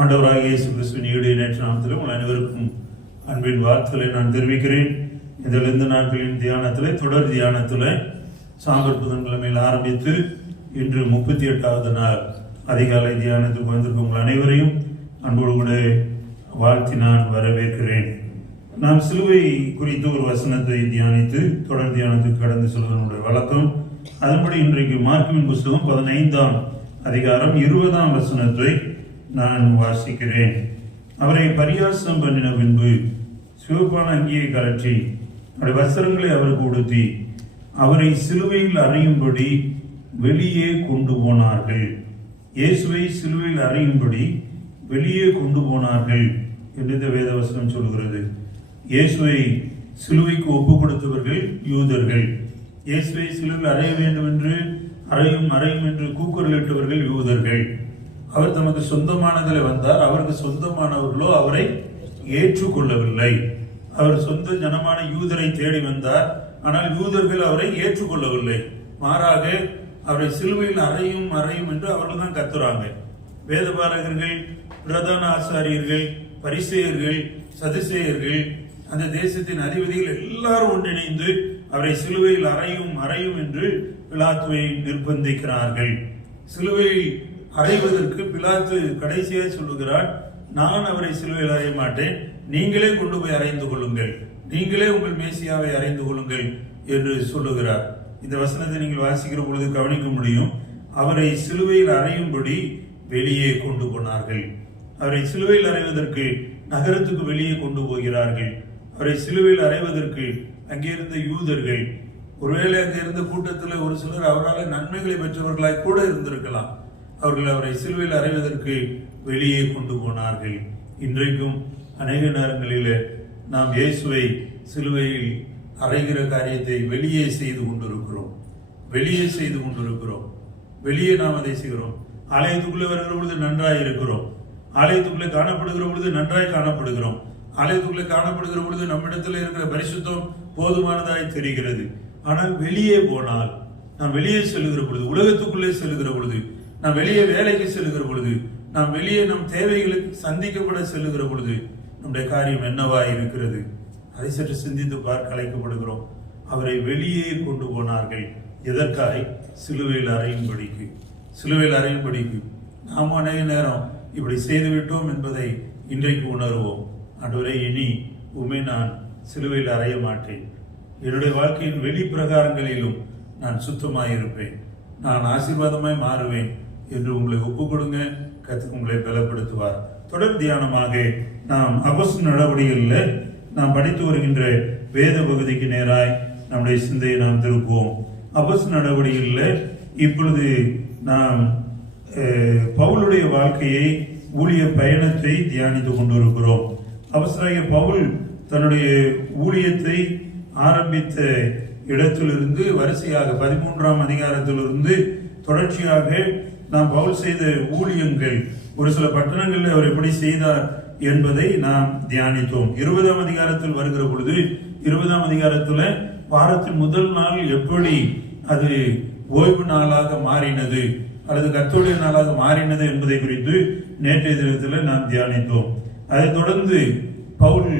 ஆண்டவராக இயேசு கிறிஸ்துவின் நேற்று நாமத்தில் உங்கள் அனைவருக்கும் அன்பின் வார்த்தைகளை நான் தெரிவிக்கிறேன். இதிலிருந்து நாட்களின் தியானத்தில் தொடர் தியானத்தில் சாம்பர் புதன்கிழமையில் ஆரம்பித்து இன்று முப்பத்தி எட்டாவது நாள் அதிகாலை தியானத்துக்கு வந்திருக்கும் உங்கள் அனைவரையும் அன்போடு கூட வாழ்த்தி நான் வரவேற்கிறேன். நாம் சிலுவை குறித்து ஒரு வசனத்தை தியானித்து தொடர் தியானத்துக்கு கடந்து செல்வதனுடைய வழக்கம். அதன்படி இன்றைக்கு மார்க்கின் புஸ்தகம் பதினைந்தாம் அதிகாரம் இருபதாம் வசனத்தை நான் வாசிக்கிறேன். அவரை பரியாசம் பண்ணின பின்பு சிவப்பான அங்கியை கலற்றி அவருடைய வஸ்திரங்களை அவருக்கு உடுத்தி அவரை சிலுவையில் அறையும்படி வெளியே கொண்டு போனார்கள். இயேசுவை சிலுவையில் அறையும்படி வெளியே கொண்டு போனார்கள் என்று இந்த வேதவசனம் சொல்கிறது இயேசுவை சிலுவைக்கு ஒப்பு கொடுத்தவர்கள் யூதர்கள். இயேசுவை சிலுவையில் அறைய வேண்டும் என்று அறையும் அறையும் என்று கூக்குரலிட்டவர்கள் யூதர்கள். அவர் தமக்கு சொந்தமானதில் வந்தார். அவருக்கு சொந்தமானவர்களோ அவரை ஏற்றுக்கொள்ளவில்லை. அவர் சொந்த ஜனமான யூதரை தேடி வந்தார். ஆனால் யூதர்கள் அவரை ஏற்றுக்கொள்ளவில்லை. மாறாக அவரை சிலுவையில் அறையும் அறையும் என்று அவர்கள் தான் கத்துறாங்க. வேதபாரகர்கள் பிரதான ஆசாரியர்கள் பரிசேயர்கள் சதுசேயர்கள் அந்த தேசத்தின் அதிபதிகள் எல்லாரும் ஒன்றிணைந்து அவரை சிலுவையில் அறையும் அறையும் என்று விழாத்துவை நிர்பந்திக்கிறார்கள். சிலுவையில் அடைவதற்கு பிலாத்து கடைசியாக சொல்லுகிறார் நான் அவரை சிலுவையில் அறைய மாட்டேன். நீங்களே கொண்டு போய் அறைந்து கொள்ளுங்கள். நீங்களே உங்கள் மேசியாவை அறைந்து கொள்ளுங்கள் என்று சொல்லுகிறார். இந்த வசனத்தை நீங்கள் வாசிக்கிற பொழுது கவனிக்க முடியும் அவரை சிலுவையில் அறையும்படி வெளியே கொண்டு போனார்கள். அவரை சிலுவையில் அறைவதற்கு நகரத்துக்கு வெளியே கொண்டு போகிறார்கள். அவரை சிலுவையில் அறைவதற்கு அங்கே இருந்த யூதர்கள். ஒருவேளை அங்கே இருந்த கூட்டத்தில் ஒரு சிலர் அவரால் நன்மைகளை பெற்றவர்களாய் கூட இருந்திருக்கலாம். அவர்கள் அவரை சிலுவையில் அறைவதற்கு வெளியே கொண்டு போனார்கள். இன்றைக்கும் அநேக நேரங்களில் நாம் இயேசுவை சிலுவையில் அறைகிற காரியத்தை வெளியே செய்து கொண்டிருக்கிறோம். வெளியே செய்து கொண்டிருக்கிறோம். வெளியே நாம் அதை செய்கிறோம். ஆலயத்துக்குள்ளே வருகிற பொழுது நன்றாய் இருக்கிறோம். ஆலயத்துக்குள்ளே காணப்படுகிற பொழுது நன்றாய் காணப்படுகிறோம். ஆலயத்துக்குள்ளே காணப்படுகிற பொழுது நம்மிடத்தில் இருக்கிற பரிசுத்தம் போதுமானதாய் தெரிகிறது. ஆனால் வெளியே போனால் நாம் வெளியே செல்லுகிற பொழுது உலகத்துக்குள்ளே செல்லுகிற பொழுது நாம் வெளியே வேலைக்கு செல்லுகிற பொழுது நாம் வெளியே நம் தேவைகளுக்கு சந்திக்கப்பட செல்லுகிற பொழுது நம்முடைய காரியம் என்னவா இருக்கிறது? அதை சற்று சிந்தித்து பார்க்க அழைக்கப்படுகிறோம். அவரை வெளியே கொண்டு போனார்கள். எதற்காய் சிலுவையில் அறையும்படிக்கு. சிலுவையில் அறையும்படிக்கு. நாம் அநேக நேரம் இப்படி செய்துவிட்டோம் என்பதை இன்றைக்கு உணர்வோம். அன்றுவரை இனி உண்மை நான் சிலுவையில் அறைய மாட்டேன். என்னுடைய வாழ்க்கையின் வெளி பிரகாரங்களிலும் நான் சுத்தமாயிருப்பேன். நான் ஆசீர்வாதமாய் மாறுவேன். என்று உங்களை ஒப்புக் கொடுங்க கத்து உங்களை பலப்படுத்துவார். தொடர் தியானமாக நாம் அபசு நடவடிக்கையில் நாம் படித்து வருகின்ற வேத பகுதிக்கு நேராய் நம்முடைய சிந்தையை நாம் திருப்புவோம். அபசு நடவடிக்கையில் இப்பொழுது நாம் பவுலுடைய வாழ்க்கையை ஊழிய பயணத்தை தியானித்து கொண்டிருக்கிறோம். அவசராய பவுல் தன்னுடைய ஊழியத்தை ஆரம்பித்த இடத்திலிருந்து வரிசையாக பதிமூன்றாம் அதிகாரத்திலிருந்து தொடர்ச்சியாக நாம் பவுல் செய்த ஊழியங்கள் ஒரு சில பட்டணங்களில் அவர் எப்படி செய்தார் என்பதை நாம் தியானித்தோம். இருபதாம் அதிகாரத்தில் வருகிற பொழுது இருபதாம் அதிகாரத்தில் வாரத்தின் முதல் நாள் எப்படி அது ஓய்வு நாளாக மாறினது அல்லது கத்தோடைய நாளாக மாறினது என்பதை குறித்து நேற்றைய தினத்தில் நாம் தியானித்தோம். அதைத் தொடர்ந்து பவுல்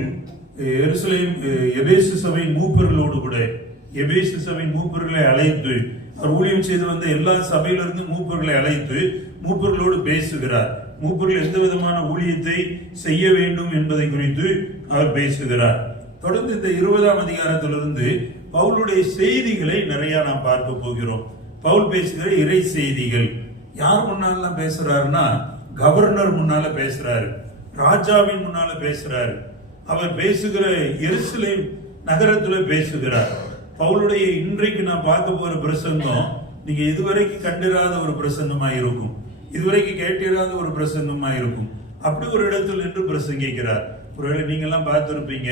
எருசலேம் எபேசு சபை மூப்பர்களோடு கூட எபேசு சபை மூப்பர்களை அழைத்து அவர் ஊழியம் செய்து வந்த எல்லா சபையிலிருந்து மூப்பர்களை அழைத்து மூப்பர்களோடு பேசுகிறார். மூப்பர்கள் எந்த விதமான ஊழியத்தை செய்ய வேண்டும் என்பதை குறித்து அவர் பேசுகிறார். தொடர்ந்து இந்த இருபதாம் அதிகாரத்திலிருந்து பவுலுடைய செய்திகளை நிறைய நாம் பார்க்க போகிறோம். பவுல் பேசுகிற இறை செய்திகள். யார் முன்னால பேசுறாருன்னா கவர்னர் முன்னால பேசுறாரு. ராஜாவின் முன்னால பேசுறாரு. அவர் பேசுகிற எருசலேம் நகரத்துல பேசுகிறார். பவுலுடைய இன்றைக்கு நான் பார்க்க போற பிரசங்கம் நீங்க இதுவரைக்கும் கண்டிராத ஒரு பிரசங்கமா இருக்கும். இதுவரைக்கும் கேட்டிராத ஒரு பிரசங்கமா இருக்கும். அப்படி ஒரு இடத்தில் நின்று பிரசங்கிக்கிறார். ஒருவேளை நீங்க எல்லாம் பார்த்திருப்பீங்க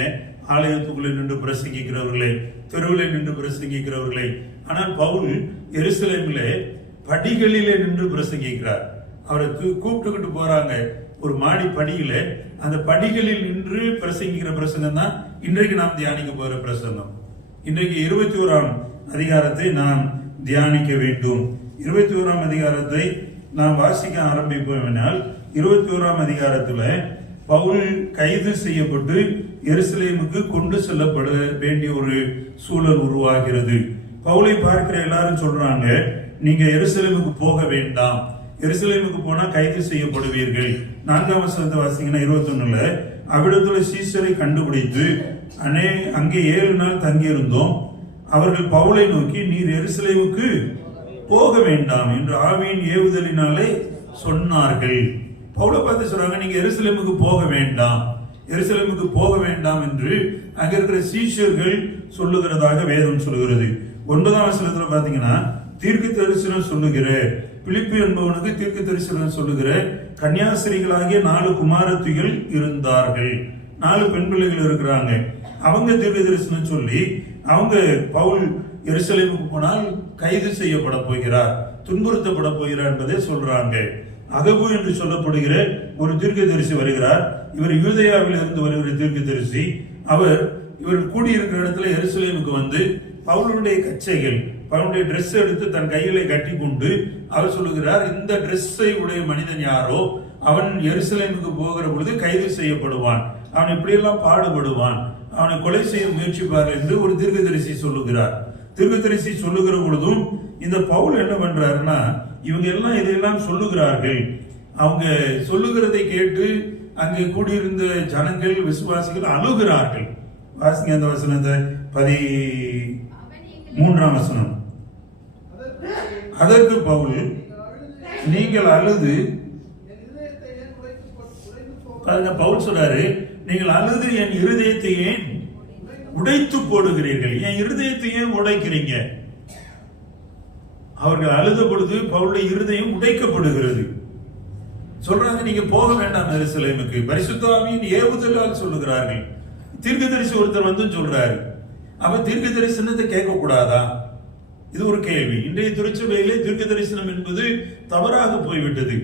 ஆலயத்துக்குள்ளே நின்று பிரசங்கிக்கிறவர்களை தெருவில் நின்று பிரசங்கிக்கிறவர்களை. ஆனால் பவுல் எருசலேமிலே படிகளிலே நின்று பிரசங்கிக்கிறார். அவரை கூப்பிட்டுக்கிட்டு போறாங்க. ஒரு மாடி படியில அந்த படிகளில் நின்று பிரசங்கிக்கிற பிரசங்கம் தான் இன்றைக்கு நாம் தியானிக்க போகிற பிரசங்கம். இன்றைக்கு இருபத்தி ஓராம் அதிகாரத்தை நாம் தியானிக்க வேண்டும். இருபத்தி ஓராம் அதிகாரத்தை நாம் வாசிக்க ஆரம்பிப்போம் என்றால் இருபத்தி ஓராம் அதிகாரத்தில் பவுல் கைது செய்யப்பட்டு எருசலேமுக்கு கொண்டு செல்லப்பட வேண்டிய ஒரு சூழல் உருவாகிறது. பவுலை பார்க்கிற எல்லாரும் சொல்றாங்க நீங்க எருசலேமுக்கு போக வேண்டாம். எருசலேமுக்கு போனா கைது செய்யப்படுவீர்கள். நான்காம் வசனத்தை வாசிங்கன்னா இருபத்தி ஒண்ணுல அவ்விடத்துல சீசரை கண்டுபிடித்து அனே அங்கே ஏழு நாள் தங்கியிருந்தோம். அவர்கள் பவுலை நோக்கி நீர் எருசலேமுக்கு போக வேண்டாம் என்று ஆவியின் ஏவுதலினாலே சொன்னார்கள். பவுலை பார்த்து சொல்றாங்க நீங்க எருசலேமுக்கு போக வேண்டாம். எருசலேமுக்கு போக வேண்டாம் என்று அங்க இருக்கிற சீஷர்கள் சொல்லுகிறதாக வேதம் சொல்லுகிறது. ஒன்பதாம் வசனத்துல பாத்தீங்கன்னா தீர்க்கு தரிசனம் சொல்லுகிற பிலிப்பு என்பவனுக்கு தீர்க்க தரிசனம் சொல்லுகிற கன்னியாசிரிகளாகிய நாலு குமாரத்திகள் இருந்தார்கள். நாலு பெண் பிள்ளைகள் இருக்கிறாங்க. அவங்க தீர்க்க தரிசனம் சொல்லி அவங்க பவுல் எருசலேமுக்கு போனால் கைது செய்யப்பட போகிறார் துன்புறுத்தப்பட போகிறார் என்பதை சொல்றாங்க. அகபு என்று சொல்லப்படுகிற ஒரு தீர்க்க தரிசி வருகிறார். இவர் யூதயாவில் இருந்து வருகிற தீர்க்கதரிசி. அவர் இவர் கூடியிருக்கிற இடத்துல எருசலேமுக்கு வந்து பவுலுடைய கச்சைகள் பவுலுடைய ட்ரெஸ் எடுத்து தன் கையிலே கட்டி கொண்டு அவர் சொல்லுகிறார் இந்த ட்ரெஸ்ஸை உடைய மனிதன் யாரோ? அவன் எருசலேமுக்கு போகிற பொழுது கைது செய்யப்படுவான். அவன் எப்படியெல்லாம் பாடுபடுவான். அவனை கொலை செய்ய முயற்சிப்பார் என்று ஒரு தீர்க்கதரிசி சொல்லுகிறார். தீர்க்கதரிசி சொல்லுகிற பொழுதும் இந்த பவுல் என்ன பண்றாருன்னா இவங்க எல்லாம் இதையெல்லாம் சொல்லுகிறார்கள். அவங்க சொல்லுகிறதை கேட்டு அங்கே கூடியிருந்த ஜனங்கள் விசுவாசிகள் அழுகிறார்கள். வாசிங்க அந்த வசனத்தை. பதி மூன்றாம் வசனம். அதற்கு பவுல் நீங்கள் அழுது. பாருங்க பவுல் சொல்றாரு நீங்கள் அழுது என் இருதயத்தை ஏன் உடைத்து போடுகிறீர்கள்? என் இருதயத்தை ஏன் உடைக்கிறீங்க? அவர்கள் அழுத பொழுது பவுலுடைய இருதயம் உடைக்கப்படுகிறது. சொல்றாங்க நீங்க போக வேண்டாம் எருசலேமுக்கு. பரிசுத்தாமியின் ஏவுதலால் சொல்லுகிறார்கள். தீர்க்கதரிசி ஒருத்தர் வந்து சொல்றாரு. அப்ப தீர்க்க தரிசனத்தை கேட்க கூடாதா இது ஒரு கேள்வி. இன்றைய திருச்சபையிலே தீர்க்க தரிசனம் என்பது தவறாக போய்விட்டது.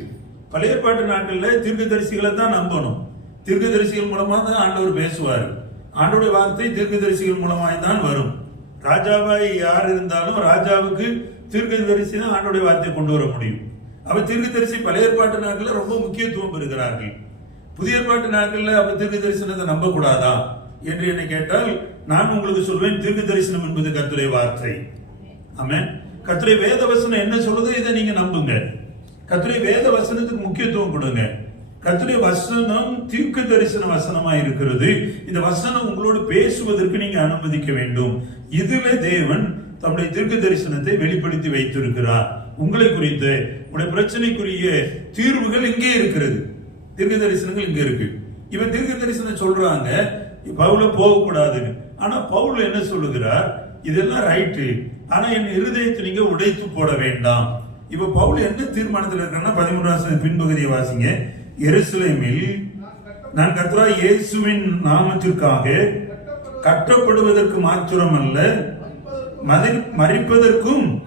பழைய பாட்டு நாட்களில் தீர்க்க தரிசிகளை தான் நம்பணும். தீர்க்கதரிசிகள் மூலமாக தான் ஆண்டவர் பேசுவார். ஆண்டோடைய வார்த்தை தீர்க்கதரிசிகள் மூலமாய் தான் வரும். ராஜாவாய் யார் இருந்தாலும் ராஜாவுக்கு தீர்க்கதரிசி தான் ஆண்டோடைய வார்த்தையை கொண்டு வர முடியும். அப்ப தீர்க்கதரிசி பழைய ஏற்பாட்டு நாட்களில் ரொம்ப முக்கியத்துவம் பெறுகிறார்கள். புதிய ஏற்பாட்டு நாட்களில் அப்ப தீர்க்க தரிசனத்தை நம்ப கூடாதா என்று என்னை கேட்டால் நான் உங்களுக்கு சொல்வேன் தீர்க்க தரிசனம் என்பது கத்துரை வார்த்தை. ஆமென். கத்துரை வேத வசனம் என்ன சொல்லுதோ இதை நீங்க நம்புங்க. கத்துரை வேத வசனத்துக்கு முக்கியத்துவம் கொடுங்க. கத்துடைய வசனம் தீர்க்க தரிசன வசனமா இருக்கிறது. இந்த வசனம் உங்களோடு பேசுவதற்கு நீங்க அனுமதிக்க வேண்டும். இதுவே தேவன் தம்முடைய தீர்க்க தரிசனத்தை வெளிப்படுத்தி வைத்திருக்கிறார். உங்களை குறித்து உடைய பிரச்சனைக்குரிய தீர்வுகள் இங்கே இருக்கிறது. தீர்க்க தரிசனங்கள் இங்கே இருக்கு. இவன் தீர்க்க தரிசனம் சொல்றாங்க. பவுல போக கூடாதுன்னு ஆனா பவுல் என்ன சொல்லுகிறார்? இதெல்லாம் ரைட்டு ஆனா என் இருதயத்தை நீங்க உடைத்து போட வேண்டாம். இப்ப பவுல் என்ன தீர்மானத்தில் இருக்கிறன்னா பதிமூன்றாம் பின்பகுதியை வாசிங்க. எருசலேமில் நான் கத்ரா இயேசுவின் நாமத்திற்காக கட்டப்படுவதற்கு மாத்திரமல்ல மதி- மறிப்பதற்கும்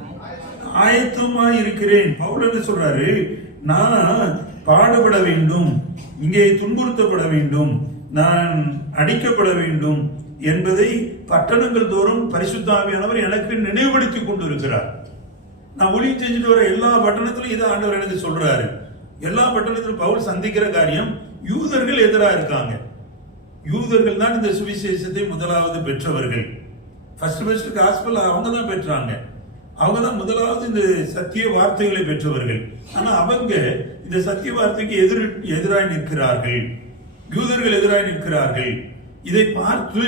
ஆயத்தமாய் இருக்கிறேன் பவுல் என்ன சொல்றாரு? நான் பாடுபட வேண்டும் இங்கே துன்புறுத்தப்பட வேண்டும் நான் அடிக்கப்பட வேண்டும் என்பதை பட்டணங்கள் தோறும் பரிசுத்தாமியானவர் எனக்கு நினைவுபடுத்தி கொண்டிருக்கிறார். நான் ஒளி செஞ்சுட்டு வர எல்லா பட்டணத்திலும் இதை ஆண்டவர் எனக்கு சொல்றாரு. எல்லா பட்டணத்திலும் பவுல் சந்திக்கிற காரியம் யூதர்கள் எதிராக இருக்காங்க. யூதர்கள் தான் இந்த சுவிசேஷத்தை முதலாவது பெற்றவர்கள். ஃபர்ஸ்ட் ஃபர்ஸ்ட் காஸ்பல் அவங்க தான் பெற்றாங்க. அவங்க தான் முதலாவது இந்த சத்திய வார்த்தைகளை பெற்றவர்கள். ஆனால் அவங்க இந்த சத்திய வார்த்தைக்கு எதிர் எதிராக நிற்கிறார்கள். யூதர்கள் எதிராக நிற்கிறார்கள். இதை பார்த்து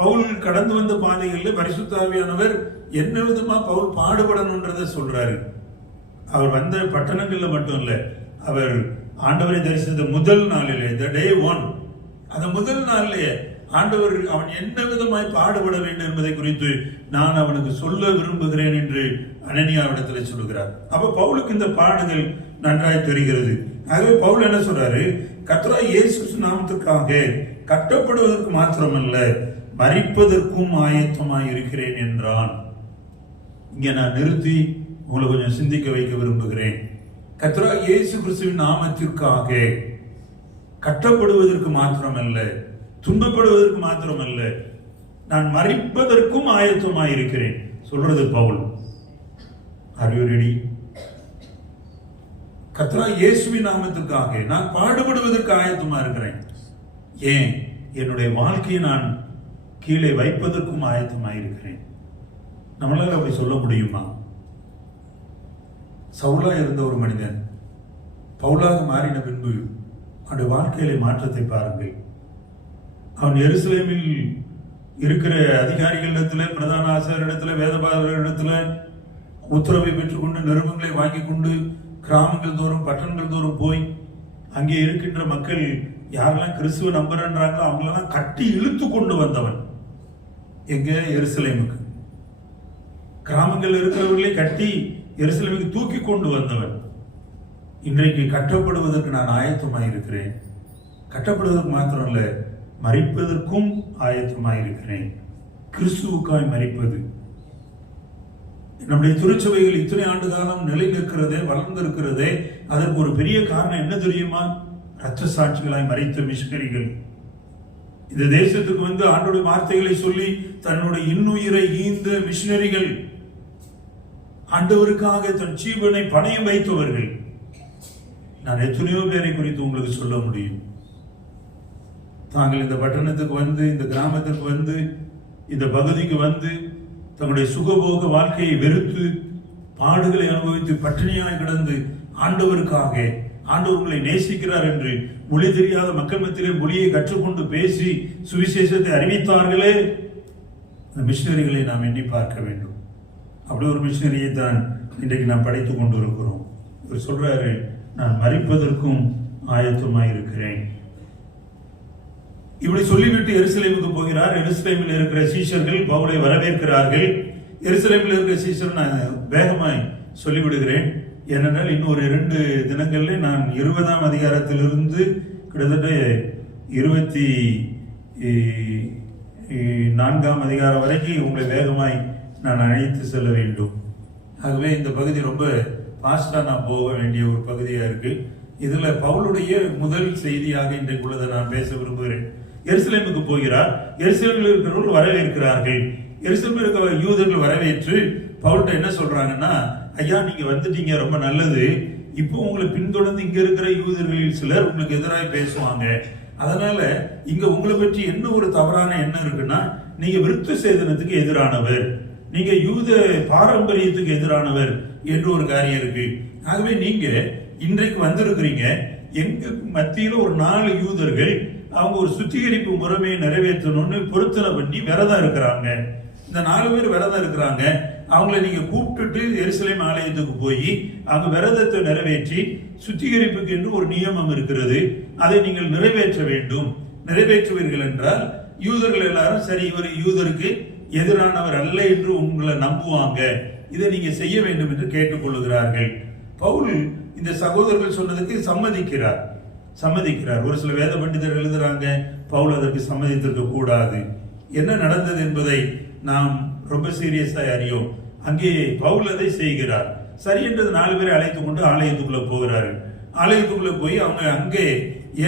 பவுல் கடந்து வந்த பாதைகளில் பரிசுத்தாவியானவர் என்ன விதமா பவுல் பாடுபடணுன்றத சொல்றாரு. அவர் வந்த பட்டணங்கள்ல மட்டும் இல்லை அவர் ஆண்டவரை தரிசித்த முதல் நாளிலே த டே ஒன் அந்த முதல் நாளிலே ஆண்டவர் அவன் என்ன விதமாய் பாடுபட வேண்டும் என்பதை குறித்து நான் அவனுக்கு சொல்ல விரும்புகிறேன் என்று அனனியாவிடத்தில் சொல்லுகிறார். அப்ப பவுலுக்கு இந்த பாடுகள் நன்றாய் தெரிகிறது. ஆகவே பவுல் என்ன சொல்றாரு? கத்ரா இயேசு நாமத்துக்காக கட்டப்படுவதற்கு மாத்திரமல்ல மறிப்பதற்கும் ஆயத்தமாய் இருக்கிறேன் என்றான். இங்கே நான் நிறுத்தி உங்களை கொஞ்சம் சிந்திக்க வைக்க விரும்புகிறேன். கத்ரா இயேசு கிறிஸ்துவின் நாமத்திற்காக கட்டப்படுவதற்கு மாத்திரமல்ல துன்பப்படுவதற்கு மாத்திரமல்ல நான் மறிப்பதற்கும் ஆயத்தமாக இருக்கிறேன் சொல்றது பவுல். அறிவுரடி கத்ரா இயேசுவின் நாமத்துக்காக நான் பாடுபடுவதற்கு ஆயத்தமா இருக்கிறேன். ஏன்? என்னுடைய வாழ்க்கையை நான் கீழே வைப்பதற்கும் ஆயத்தமாக இருக்கிறேன். நம்மளால அப்படி சொல்ல முடியுமா? சவுலா இருந்த ஒரு மனிதன். பவுலாக மாறின பின்பு அந்த வாழ்க்கையிலே மாற்றத்தை பாருங்கள். அவன் எருசலேமில் இருக்கிற அதிகாரிகளிடத்தில் பிரதான ஆசிரியரிடத்தில் வேதபாதரிடத்துல உத்தரவை பெற்றுக்கொண்டு நிருபங்களை வாங்கி கொண்டு கிராமங்கள் தோறும் பட்டணங்கள் தோறும் போய் அங்கே இருக்கின்ற மக்கள் யாரெல்லாம் கிறிஸ்துவ நம்புறன்றாங்களோ அவங்களெல்லாம் கட்டி இழுத்து கொண்டு வந்தவன். எங்க? எருசலேமுக்கு. கிராமங்கள் இருக்கிறவர்களே கட்டி எருசலமிக்கு தூக்கி கொண்டு வந்தவன். இன்றைக்கு கட்டப்படுவதற்கு நான் ஆயத்தமாக இருக்கிறேன் கட்டப்படுவதற்கு மாத்திரம் இல்ல மறிப்பதற்கும் ஆயத்தமாக இருக்கிறேன் கிறிஸ்துவுக்காய் மறிப்பது நம்முடைய திருச்சபைகள் இத்தனை ஆண்டு காலம் நிலை நிற்கிறதே வளர்ந்திருக்கிறதே அதற்கு ஒரு பெரிய காரணம் என்ன தெரியுமா? ரத்த சாட்சிகளாய் மறைத்த மிஷினரிகள். இந்த தேசத்துக்கு வந்து ஆண்டோட வார்த்தைகளை சொல்லி தன்னுடைய இன்னுயிரை ஈந்த மிஷினரிகள். ஆண்டவருக்காக தன் ஜீவனை பணையம் வைத்தவர்கள். நான் எத்தனையோ பேரை குறித்து உங்களுக்கு சொல்ல முடியும். தாங்கள் இந்த பட்டணத்துக்கு வந்து இந்த கிராமத்துக்கு வந்து இந்த பகுதிக்கு வந்து தங்களுடைய சுகபோக வாழ்க்கையை வெறுத்து பாடுகளை அனுபவித்து பட்டினியாய் கிடந்து ஆண்டவருக்காக ஆண்டவர்களை நேசிக்கிறார் என்று மொழி தெரியாத மக்கள் மத்தியிலே மொழியை கற்றுக்கொண்டு பேசி சுவிசேஷத்தை அறிவித்தார்களே. அந்த மிஷினரிகளை நாம் எண்ணி பார்க்க வேண்டும். அப்படி ஒரு மிஷினரியை தான் இன்றைக்கு நாம் படைத்துக் கொண்டு இருக்கிறோம் இவர் சொல்கிறாரு நான் மறிப்பதற்கும் ஆயத்தமாய் இருக்கிறேன். இப்படி சொல்லிவிட்டு எருசலேமுக்கு போகிறார். எருசலேமில் இருக்கிற சீஷர்கள் பவுலை வரவேற்கிறார்கள். எருசலேமில் இருக்கிற சீஷர் நான் வேகமாய் சொல்லிவிடுகிறேன். ஏனென்றால் இன்னும் ஒரு இரண்டு தினங்களில் நான் இருபதாம் அதிகாரத்திலிருந்து கிட்டத்தட்ட இருபத்தி நான்காம் அதிகாரம் வரைக்கும் உங்களை வேகமாய் நான் அழைத்து செல்ல வேண்டும். ஆகவே இந்த பகுதி ரொம்ப ஃபாஸ்ட்டாக நான் போக வேண்டிய ஒரு பகுதியாக இருக்கு. இதில் பவுலுடைய முதல் செய்தியாக இன்றைக்குள்ளதை நான் பேச விரும்புகிறேன். எருசலேமுக்கு போகிறார். எருசலேமில் இருக்கிறவர்கள் வரவேற்கிறார்கள். எருசலேமில் இருக்கிற யூதர்கள் வரவேற்று பவுல்கிட்ட என்ன சொல்கிறாங்கன்னா ஐயா நீங்கள் வந்துட்டீங்க ரொம்ப நல்லது. இப்போ உங்களை பின்தொடர்ந்து இங்கே இருக்கிற யூதர்களில் சிலர் உங்களுக்கு எதிராக பேசுவாங்க. அதனால இங்கே உங்களை பற்றி என்ன ஒரு தவறான எண்ணம் இருக்குன்னா நீங்கள் விருத்த சேதனத்துக்கு எதிரானவர். நீங்க யூத பாரம்பரியத்துக்கு எதிரானவர் என்று ஒரு காரியம் இருக்கு. ஆகவே நீங்க இன்றைக்கு வந்திருக்கிறீங்க எங்க மத்தியில ஒரு நாலு யூதர்கள் அவங்க ஒரு சுத்திகரிப்பு முறைமையை நிறைவேற்றணும்னு பொருத்தனை பண்ணி விரதம் இருக்கிறாங்க. இந்த நாலு பேர் விரதம் இருக்கிறாங்க. அவங்கள நீங்க கூப்பிட்டுட்டு எருசலேம் ஆலயத்துக்கு போய் அவங்க விரதத்தை நிறைவேற்றி சுத்திகரிப்புக்கு என்று ஒரு நியமம் இருக்கிறது. அதை நீங்கள் நிறைவேற்ற வேண்டும். நிறைவேற்றுவீர்கள் என்றால் யூதர்கள் எல்லாரும் சரி இவர் யூதருக்கு எதிரானவர் அல்ல என்று உங்களை நம்புவாங்க. இதை நீங்க செய்ய வேண்டும் என்று கேட்டுக்கொள்ளுகிறார்கள். பவுல் இந்த சகோதரர்கள் சொன்னதுக்கு சம்மதிக்கிறார். சம்மதிக்கிறார். ஒரு சில வேத பண்டிதர் எழுதுறாங்க பவுல் அதற்கு சம்மதித்திருக்க கூடாது. என்ன நடந்தது என்பதை நாம் ரொம்ப சீரியஸாக அறியோம். அங்கே பவுல் அதை செய்கிறார். சரி என்றது நாலு பேரை அழைத்து கொண்டு ஆலயத்துக்குள்ள போகிறாரு ஆலயத்துக்குள்ள போய் அவங்க அங்கே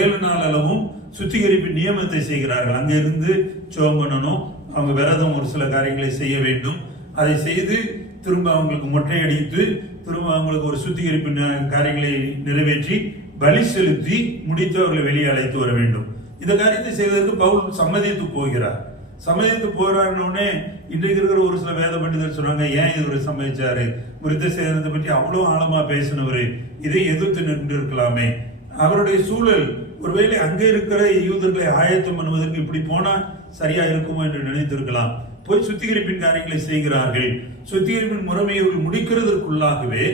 ஏழு நாள் அளவும் சுத்திகரிப்பு நியமத்தை செய்கிறார்கள். அங்கே இருந்து ஜெபம் பண்ணணும் அவங்க விரதம் ஒரு சில காரியங்களை செய்ய வேண்டும். அதை செய்து திரும்ப அவங்களுக்கு மொட்டையடித்து திரும்ப அவங்களுக்கு ஒரு சுத்திகரிப்பு ந- காரியங்களை நிறைவேற்றி பலி செலுத்தி முடித்து அவர்களை வெளியே அழைத்து வர வேண்டும். இந்த காரியத்தை செய்வதற்கு பவுல் சம்மதித்து போகிறார். சமயத்து போராடினோடனே இன்றைக்கு இருக்கிற ஒரு சில வேத பண்டிதர் சொன்னாங்க ஏன் இவர் சம்மதிச்சாரு? விருத்த சேதனத்தை பற்றி அவ்வளோ ஆழமா பேசினவர். இதை எதிர்த்து நின்று இருக்கலாமே அவருடைய சூழல் ஒருவேளை அங்கே இருக்கிற யூதர்களை ஆயத்தம் பண்ணுவதற்கு இப்படி போனா சரியா இருக்குமோ என்று நினைத்திருக்கலாம். போய் சுத்திகரிப்பின் காரியங்களை செய்கிறார்கள். சுத்திகரிப்பின் முறைமையை முடிக்கிறதற்குள்ளாகவே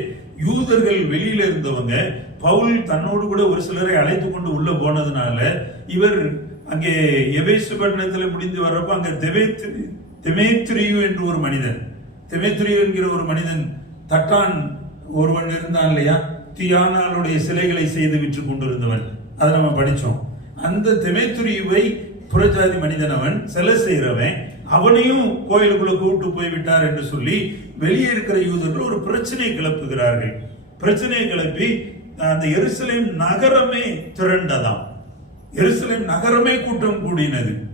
யூதர்கள் வெளியில இருந்தவங்க பவுல் தன்னோடு கூட ஒரு சிலரை அழைத்து கொண்டு உள்ள போனதுனால இவர் அங்கே எபேசு பட்டணத்தில் முடிந்து வர்றப்ப அங்க தெமேத்ரி தெமேத்ரியு என்று ஒரு மனிதன் தெமேத்ரியு என்கிற ஒரு மனிதன் தட்டான் ஒருவன் இருந்தான் இல்லையா? தியானாளுடைய சிலைகளை செய்து விற்று கொண்டிருந்தவன். அதை நம்ம படிச்சோம். அந்த தெமேத்துரியுவை புறஜாதி மனிதன் அவன் செலை செய்கிறவன் அவனையும் கோயிலுக்குள்ள கூப்பிட்டு போய் விட்டார் என்று சொல்லி வெளியே இருக்கிற யூதர்கள் ஒரு பிரச்சனையை கிளப்புகிறார்கள். பிரச்சனையை கிளப்பி அந்த எருசலேம் நகரமே திரண்டதாம். எருசலேம் நகரமே கூட்டம் கூடினது.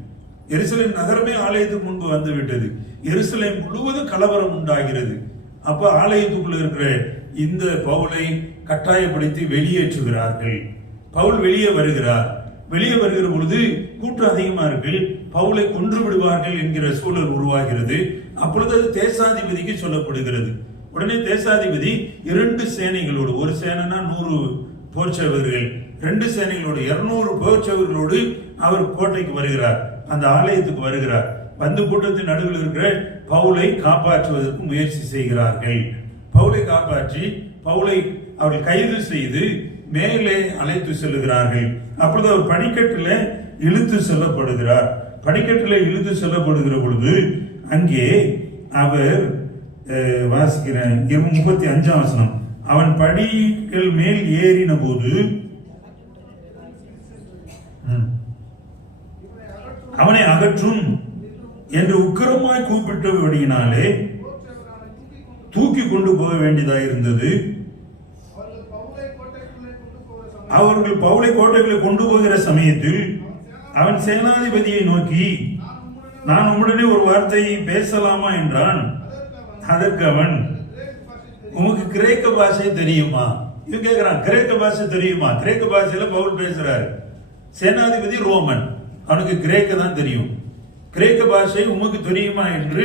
எருசலேம் நகரமே ஆலயத்துக்கு முன்பு வந்து விட்டது. எருசலேம் முழுவதும் கலவரம் உண்டாகிறது. அப்ப ஆலயத்துக்குள்ள இருக்கிற இந்த பவுலை கட்டாயப்படுத்தி வெளியேற்றுகிறார்கள். பவுல் வெளியே வருகிறார். வெளியே வருகிற பொழுது கூட்டம் அதிகமா இருக்கு. பவுலை கொன்று விடுவார்கள் என்கிற சூழல் உருவாகிறது. அப்பொழுது அது தேசாதிபதிக்கு சொல்லப்படுகிறது. உடனே தேசாதிபதி இரண்டு சேனைகளோடு ஒரு சேனைனா நூறு போர்ச்சவர்கள் ரெண்டு சேனைகளோடு இருநூறு போர்ச்சவர்களோடு அவர் கோட்டைக்கு வருகிறார். அந்த ஆலயத்துக்கு வருகிறார். வந்து கூட்டத்தின் நடுவில் இருக்கிற பவுலை காப்பாற்றுவதற்கு முயற்சி செய்கிறார்கள். பவுலை காப்பாற்றி பவுலை அவர்கள் கைது செய்து மேலே அழைத்து செல்லுகிறார்கள். அப்பொழுது அவர் படிக்கட்டில் இழுத்து செல்லப்படுகிறார். படிக்கட்டில் இழுத்து செல்லப்படுகிற பொழுது அங்கே அவர் அஹ், வாசிக்கிறேன். முப்பத்தி அஞ்சாம் வசனம். அவன் படிகள் மேல் ஏறின போது ம். அவனை அகற்றும் என்று உக்கிரமாய் கூப்பிட்டபடியினாலே தூக்கி கொண்டு போக வேண்டியதாக இருந்தது அவர்கள் பவுலை கோட்டைகளை கொண்டு போகிற சமயத்தில் அவன் சேனாதிபதியை நோக்கி நான் உடனே ஒரு வார்த்தையை பேசலாமா? என்றான். அதற்கு அவன் உமக்கு கிரேக்க பாஷை தெரியுமா? இவன் கேட்கிறான் கிரேக்க பாஷை தெரியுமா? கிரேக்க பாஷையில பவுல் பேசுறாரு. சேனாதிபதி ரோமன் அவனுக்கு கிரேக்க தான் தெரியும். கிரேக்க பாஷை உமக்கு தெரியுமா? என்று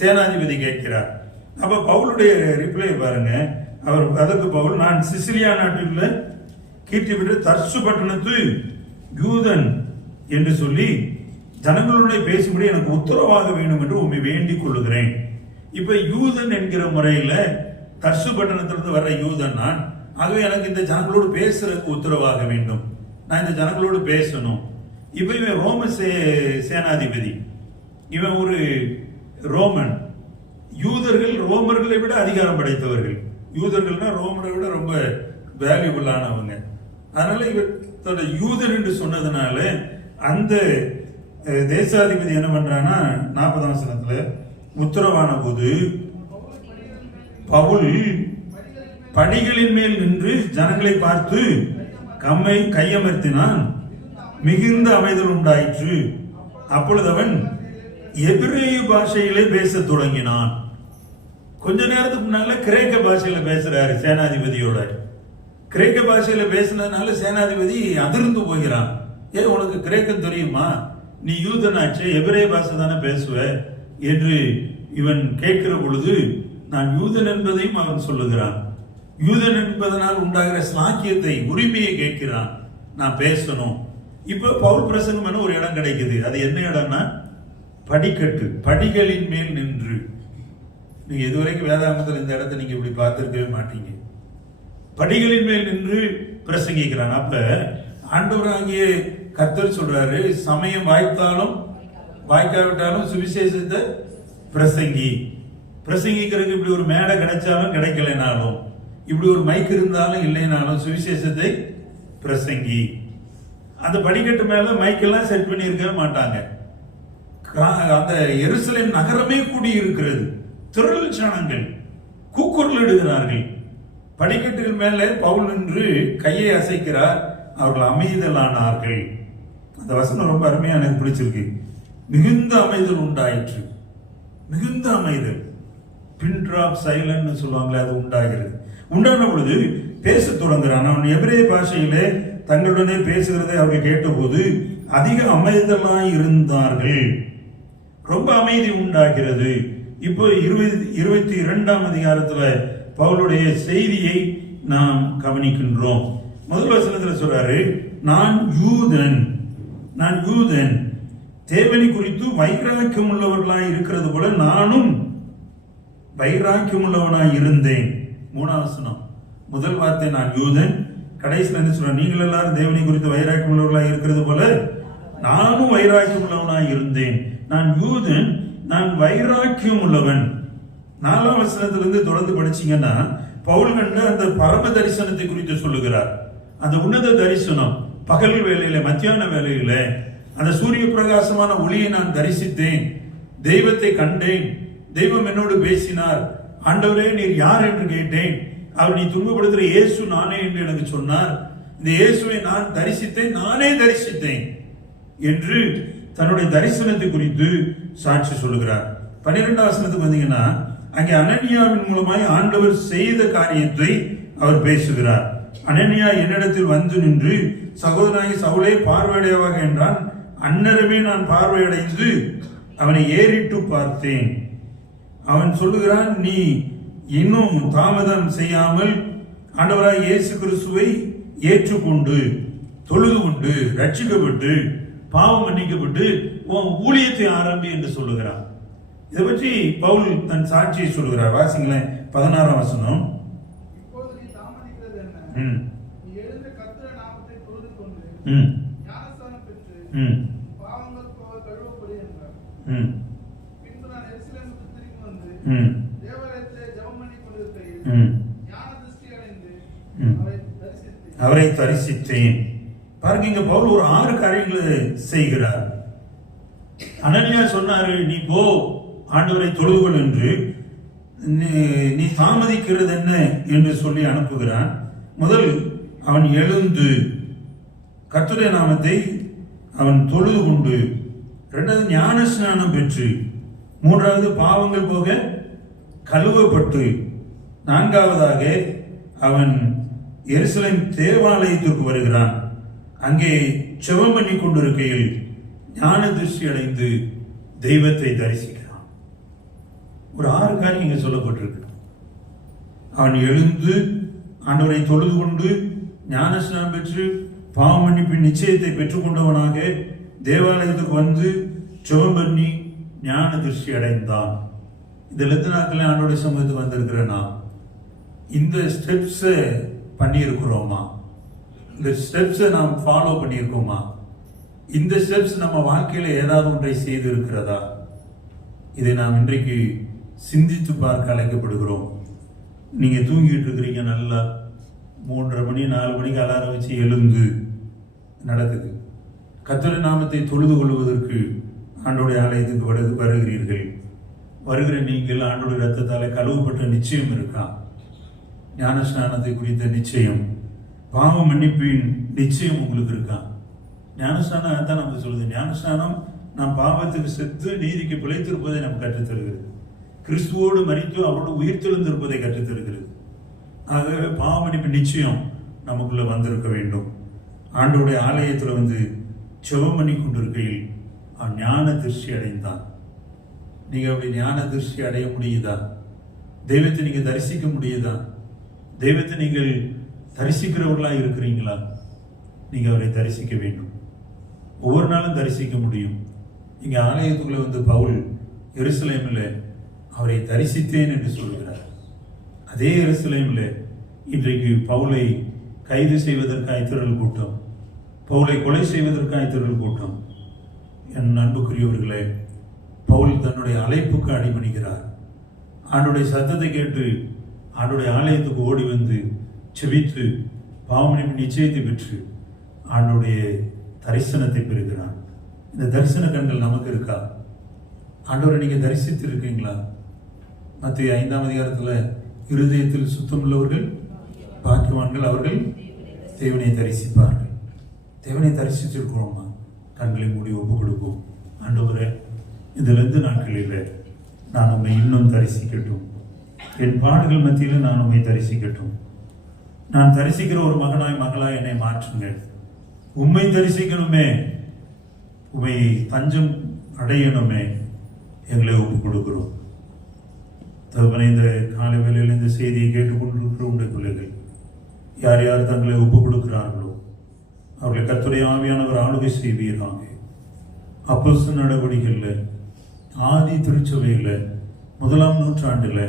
சேனாதிபதி கேட்கிறார். அப்ப பவுலுடைய ரிப்ளை பாருங்க. அவர் அதற்கு பவுல் நான் சிசிலியா நாட்டில் கீர்த்தி தர்சு பட்டணத்து யூதன் என்று சொல்லி ஜனங்களுடைய பேசும்படி எனக்கு உத்தரவாக வேண்டும் என்று உண்மை வேண்டிக் கொள்ளுகிறேன். இப்ப யூதன் என்கிற முறையில தர்சு பட்டணத்திலிருந்து வர்ற யூதன் நான் ஆகவே எனக்கு இந்த ஜனங்களோடு பேசுறதுக்கு உத்தரவாக வேண்டும். நான் இந்த ஜனங்களோடு பேசணும். இப்ப இவன் ரோம சே- சேனாதிபதி. இவன் ஒரு ரோமன். யூதர்கள் ரோமர்களை விட அதிகாரம் படைத்தவர்கள். யூதர்கள்னா ரோமரை விட ரொம்ப வேல்யூபுல்லானவங்க அதனால இவர் யூதர் என்று சொன்னதுனால அந்த தேசாதிபதி என்ன பண்றான்னா நாற்பதாம் வசனத்துல உத்தரவான போது பவுல் படிகளின் மேல் நின்று ஜனங்களை பார்த்து கம்மை கையமர்த்தினான் மிகுந்த அமைதல் உண்டாயிற்று. அப்பொழுது அவன் எபிரேய பாஷையிலே பேசத் தொடங்கினான். கொஞ்ச நேரத்துக்கு முன்னால கிரேக்க பாஷையில பேசுறாரு சேனாதிபதியோட. கிரேக்க பாஷையில பேசினதுனால சேனாதிபதி அதிர்ந்து போகிறான் ஏ உனக்கு கிரேக்கம் தெரியுமா? நீ யூதனாச்சு எபிரே பாஷை தானே பேசுவ? என்று இவன் கேட்கிற பொழுது நான் யூதன் என்பதையும் அவன் சொல்லுகிறான். யூதன் என்பதனால் உண்டாகிற ஸ்லாக்கியத்தை உரிமையை கேட்கிறான். நான் பேசணும். இப்போ பவுல் பிரசங்கம் ஒரு இடம் கிடைக்குது. அது என்ன இடம்னா படிக்கட்டு. படிகளின் மேல் நின்று. நீங்கள் இதுவரைக்கும் வேதாகமத்தில் இந்த இடத்த நீங்கள் இப்படி பார்த்துருக்கவே மாட்டீங்க. படிகளின் மேல் நின்று பிரசங்கிக்கிறான். அப்ப ஆண்டவராகிய கத்தர் சொல்றாரு சமயம் வாய்த்தாலும் வாய்க்காவிட்டாலும் சுவிசேஷத்தை பிரசங்கி. பிரசங்கிக்கிறதுக்கு இப்படி ஒரு மேடை கிடைச்சாலும் கிடைக்கலைனாலும் இப்படி ஒரு மைக் இருந்தாலும் இல்லைனாலும் சுவிசேஷத்தை பிரசங்கி. அந்த படிக்கட்டு மேல மைக்கெல்லாம் செட் பண்ணியிருக்கவே மாட்டாங்க. அந்த எருசலேம் நகரமே கூடி இருக்கிறது திரள் சனங்கள் கூக்குரல் இடுகிறார்கள். படிக்கட்டுகள் மேலே பவுல் நின்று கையை அசைக்கிறார். அவர்கள் அமைதலானார்கள் அந்த வசனம் ரொம்ப அருமையாக எனக்கு பிடிச்சிருக்கு. மிகுந்த அமைதல் உண்டாயிற்று. மிகுந்த அமைதல். பின் டிராப் சைலன்ட்னு சொல்லுவாங்களே அது உண்டாகிறது. உண்டான பொழுது பேசத் தொடங்குறான். அவன் எவரே பாஷையிலே தங்களுடனே பேசுகிறதை அவர்கள் கேட்டபோது அதிக அமைதலாய் இருந்தார்கள். ரொம்ப அமைதி உண்டாகிறது. இப்போ இருபது இருபத்தி இரண்டாம் அதிகாரத்தில் பவுலுடைய செய்தியை நாம் கவனிக்கின்றோம். முதல் வசனத்தில் சொல்றாரு நான் யூதன் நான் யூதன் தேவனை குறித்து வைராக்கியம் உள்ளவர்களாய் இருக்கிறது போல நானும் வைராக்கியம் உள்ளவனாய் இருந்தேன். மூணாம் வசனம். முதல் வார்த்தை நான் யூதன். கடைசியில் என்ன சொல்றேன் நீங்கள் எல்லாரும் தேவனை குறித்து வைராக்கியம் உள்ளவர்களாய் இருக்கிறது போல நானும் வைராக்கியம் உள்ளவனாய் இருந்தேன். நான் யூதன் நான் வைராக்கியம் உள்ளவன். நாலாம் வசனத்திலிருந்து தொடர்ந்து படிச்சீங்கன்னா பவுல் கண்ட அந்த பரம தரிசனத்தை குறித்து சொல்லுகிறார். அந்த உன்னத தரிசனம் பகல் வேலையில மத்தியான வேலையில அந்த சூரிய பிரகாசமான ஒளியை நான் தரிசித்தேன் தெய்வத்தை கண்டேன் தெய்வம் என்னோடு பேசினார் ஆண்டவரே நீர் யார் என்று கேட்டேன். அவர் நீ துன்பப்படுத்துகிற இயேசு நானே என்று எனக்கு சொன்னார். இந்த இயேசுவை நான் தரிசித்தேன் நானே தரிசித்தேன் என்று தன்னுடைய தரிசனத்தை குறித்து சாட்சி சொல்லுகிறார். பன்னிரெண்டாம் வசனத்துக்கு வந்தீங்கன்னா அங்கே அனன்யாவின் மூலமாய் ஆண்டவர் செய்த காரியத்தை அவர் பேசுகிறார். அனன்யா என்னிடத்தில் வந்து நின்று சகோதரனாகி சவுலே பார்வையடையவாக என்றான். அன்னரமே நான் பார்வையடைந்து அவனை ஏறிட்டு பார்த்தேன். அவன் சொல்லுகிறான் நீ இன்னும் தாமதம் செய்யாமல் ஆண்டவராக இயேசு கிறிஸ்துவை ஏற்றுக்கொண்டு தொழுது கொண்டு ரட்சிக்கப்பட்டு பாவம் மன்னிக்கப்பட்டு உன் ஊழியத்தை ஆரம்பி என்று சொல்லுகிறான். இதை பற்றி பவுல் தன் சாட்சியை சொல்லுகிறார். வாசிங்களேன் பதினாறாம் வசனம். ம். ம். ம். ம். ம். ம். அவரை தரிசித்தேன். பாருங்க இங்க பவுல் ஒரு ஆறு காரியங்களை செய்கிறார். அனனியா சொன்னாரு நீ போ. ஆண்டவரை தொழுதுகொள் என்று நீ- நீ தாமதிக்கிறது என்ன என்று சொல்லி அனுப்புகிறான். முதல் அவன் எழுந்து கத்துரை நாமத்தை அவன் தொழுது கொண்டு ரெண்டாவது ஞான ஸ்நானம் பெற்று மூன்றாவது பாவங்கள் போக கழுவப்பட்டு நான்காவதாக அவன் எருசலேம் தேவாலயத்திற்கு வருகிறான். அங்கே செவம் பண்ணி கொண்டிருக்கையில் ஞான திருஷ்டி அடைந்து தெய்வத்தை தரிசிக்கிறான். ஒரு ஆறு காரியம் இங்கே சொல்லப்பட்டிருக்கு. அவன் எழுந்து ஆண்டவரை தொழுது கொண்டு ஞானஸ்நானம் பெற்று பாவ மன்னிப்பின் நிச்சயத்தை பெற்றுக்கொண்டவனாக தேவாலயத்துக்கு வந்து ஜெபம் பண்ணி ஞான திருஷ்டி அடைந்தான். இந்த எத்தனை நாட்கள் ஆண்டோடைய சமூகத்துக்கு வந்திருக்கிறேன்னா இந்த ஸ்டெப்ஸை பண்ணியிருக்கிறோமா? இந்த ஸ்டெப்ஸை நாம் ஃபாலோ பண்ணியிருக்கோமா? இந்த ஸ்டெப்ஸ் நம்ம வாழ்க்கையில் ஏதாவது ஒன்றை செய்து இருக்கிறதா இதை நாம் இன்றைக்கு சிந்தித்து பார்க்க அழைக்கப்படுகிறோம். நீங்கள் தூங்கிட்டு இருக்கிறீங்க நல்லா மூன்றரை மணி நாலு மணிக்கு அலாரம் வச்சு எழுந்து நடக்குது. கத்தரை நாமத்தை தொழுது கொள்வதற்கு ஆண்டோடைய ஆலயத்துக்கு வரு- வருகிறீர்கள். வருகிற நீங்கள் ஆண்டோடைய ரத்தத்தால் கழுவப்பட்ட நிச்சயம் இருக்கா? ஞான ஸ்நானத்தை குறித்த நிச்சயம். பாவ மன்னிப்பின் நிச்சயம் உங்களுக்கு இருக்கா? ஞானஸ்நானம் தான் நமக்கு சொல்லுது ஞானஸ்நானம் நாம் பாவத்துக்கு செத்து நீதிக்கு பிழைத்திருப்பதை நமக்கு கற்றுத் தருகிறது கிறிஸ்துவோடு மறித்து அவரோடு உயிர்த்தெழுந்திருப்பதை கற்றுத்தருகிறது. ஆகவே பாவமடிப்பு நிச்சயம் நமக்குள்ளே வந்திருக்க வேண்டும். ஆண்டோடைய ஆலயத்தில் வந்து செவம் பண்ணி கொண்டிருக்கையில் அவன் ஞான திருஷ்டி அடைந்தான். நீங்கள் அப்படி ஞான திருஷ்டி அடைய முடியுதா? தெய்வத்தை நீங்கள் தரிசிக்க முடியுதா? தெய்வத்தை நீங்கள் தரிசிக்கிறவர்களாக இருக்கிறீங்களா? நீங்கள் அவரை தரிசிக்க வேண்டும். ஒவ்வொரு நாளும் தரிசிக்க முடியும். இங்கே ஆலயத்துக்குள்ளே வந்து பவுல் எருசலேமில் அவரை தரிசித்தேன் என்று சொல்கிறார். அதே எருசலேமில் இன்றைக்கு பவுலை கைது செய்வதற்காய் திரள் கூட்டம் பவுலை கொலை செய்வதற்காய் திரள் கூட்டம். என் அன்புக்குரியவர்களே பவுல் தன்னுடைய அழைப்புக்கு அடிபணிகிறார். ஆண்டுடைய சத்தத்தை கேட்டு ஆண்டுடைய ஆலயத்துக்கு ஓடி வந்து செவித்து பாவமணிப்பு நிச்சயத்தை பெற்று ஆண்டுடைய தரிசனத்தை பெறுகிறான் இந்த தரிசன கண்கள் நமக்கு இருக்கா? ஆண்டவரை நீங்கள் தரிசித்து இருக்கீங்களா மத்திய ஐந்தாம் அதிகாரத்தில் இருதயத்தில் சுத்தமுள்ளவர்கள் பாக்கியவான்கள் அவர்கள் தேவனை தரிசிப்பார்கள். தேவனை தரிசிச்சிருக்கிறோமா கண்களை மூடி ஒப்பு கொடுப்போம். ஆண்டவரே இதிலிருந்து நாட்களில் நான் உண்மை இன்னும் தரிசிக்கட்டும். என் பாடுகள் மத்தியில் நான் உண்மை தரிசிக்கட்டும். நான் தரிசிக்கிற ஒரு மகனாய் மகளாய் என்னை மாற்றுங்க உண்மை தரிசிக்கணுமே. உண்மை தஞ்சம் அடையணுமே. எங்களை ஒப்பு கொடுக்கிறோம். தகவனை இந்த காலை வேளையில் இந்த செய்தியை கேட்டுக்கொண்டிருக்கிற உடைய பிள்ளைகள். யார் யார் தங்களை ஒப்பு கொடுக்கிறார்களோ அவர்களை கத்துடைய ஆவியானவர் ஆளுகை செய்வீராங்க அப்போச நடவடிக்கையில் ஆதி திருச்சபையில் முதலாம் நூற்றாண்டில்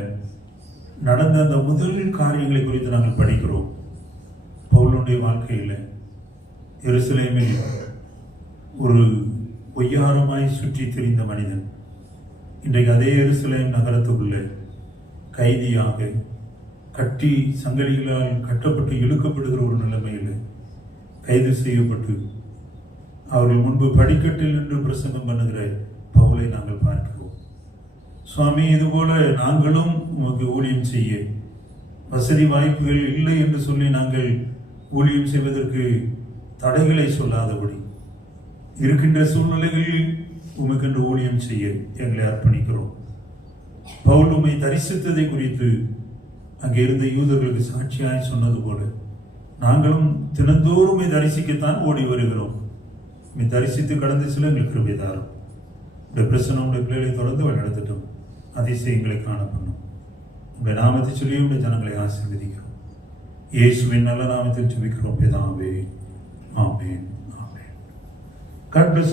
நடந்த அந்த முதல் காரியங்களை குறித்து நாங்கள் படிக்கிறோம். பவுலுடைய வாழ்க்கையில் எருசலேமில் ஒரு பொய்யாரமாய் சுற்றி திரிந்த மனிதன். இன்றைக்கு அதே எருசலேம் நகரத்துக்குள்ளே கைதியாக கட்டி சங்கடிகளால் கட்டப்பட்டு இழுக்கப்படுகிற ஒரு நிலைமையில் கைது செய்யப்பட்டு அவர்கள் முன்பு படிக்கட்டில் நின்று பிரசங்கம் பண்ணுகிற பவுலை நாங்கள் பார்க்கிறோம். சுவாமி இதுபோல நாங்களும் உமக்கு ஊழியம் செய்ய வசதி வாய்ப்புகள் இல்லை என்று சொல்லி நாங்கள் ஊழியம் செய்வதற்கு தடைகளை சொல்லாதபடி இருக்கின்ற சூழ்நிலைகளில் உமக்கென்று ஊழியம் செய்ய எங்களை அர்ப்பணிக்கிறோம். பவுல் உண்மை தரிசித்ததை குறித்து அங்கே இருந்த யூதர்களுக்கு சாட்சியாய் சொன்னது போல நாங்களும் தினந்தோறும் தரிசிக்கத்தான் ஓடி வருகிறோம். உம்மை தரிசித்து கடந்து சில எங்களுக்கு கிருபை தாரும். உடைய பிரசனம் உடைய பிள்ளைகளை தொடர்ந்து வழிநடத்தட்டும். அதிசயங்களை காண பண்ணும். உடைய நாமத்தை சொல்லி உடைய ஜனங்களை ஆசீர்வதிக்கிறோம். இயேசுவின் நல்ல நாமத்தில் சுமிக்கிறோம் பிதாவே ஆமேன் ஆமென். God bless